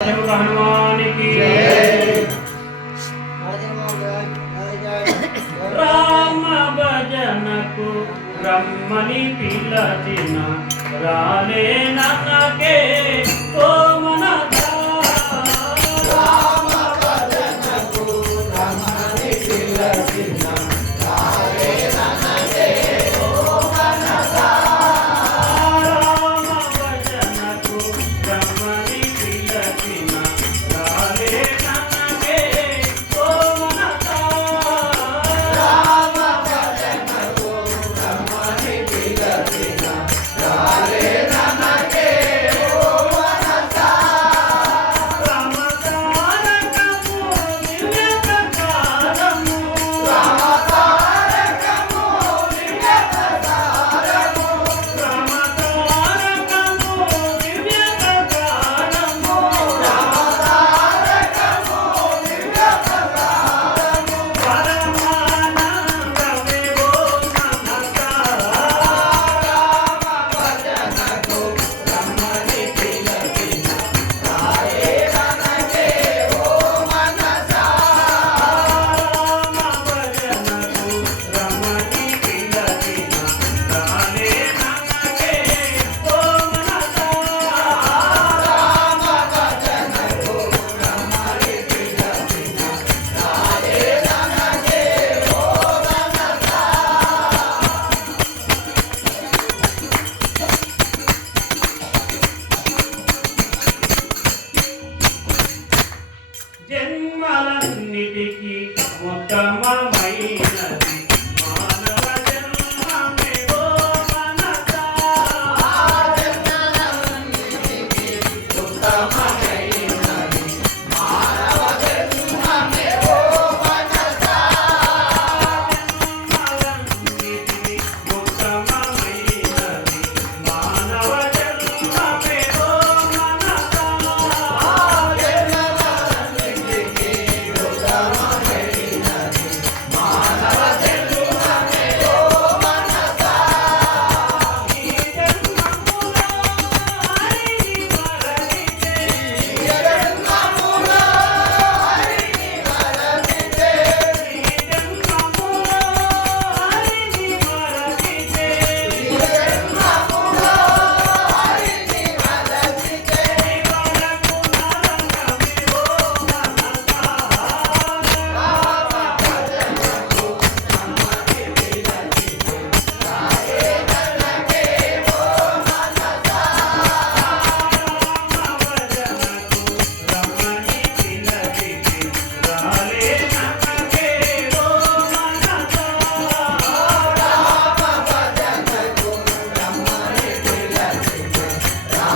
हनुमान की राम भजन को ब्रह्मनि पिलचिन राले ननके तो मनता राम भजन को ब्रह्मनि पिलचिन राले ननके तो मनता राम भजन को ब्रह्मनि पिलचिन राले ननके तो मनता राम भजन को ब्रह्मनि पिलचिन राले ननके तो मनता राम तारकमु दिव्य प्रकारमु राम तारकमु दिव्य प्रकारमु राम तारकमु दिव्य प्रकारमु राम तारकमु दिव्य प्रकारमु परमानंदमे वो मनसा राम भजन को ब्रह्मनि पिलचिन राले ननके ओ मनसा राम भजन को ब्रह्मनि पिलचिन राले ननके तो मनसा राम भजन को ब्रह्मनि पिलचिन राले ननके ओ मनसा జన్మలన్నిటికీ ఉత్తమ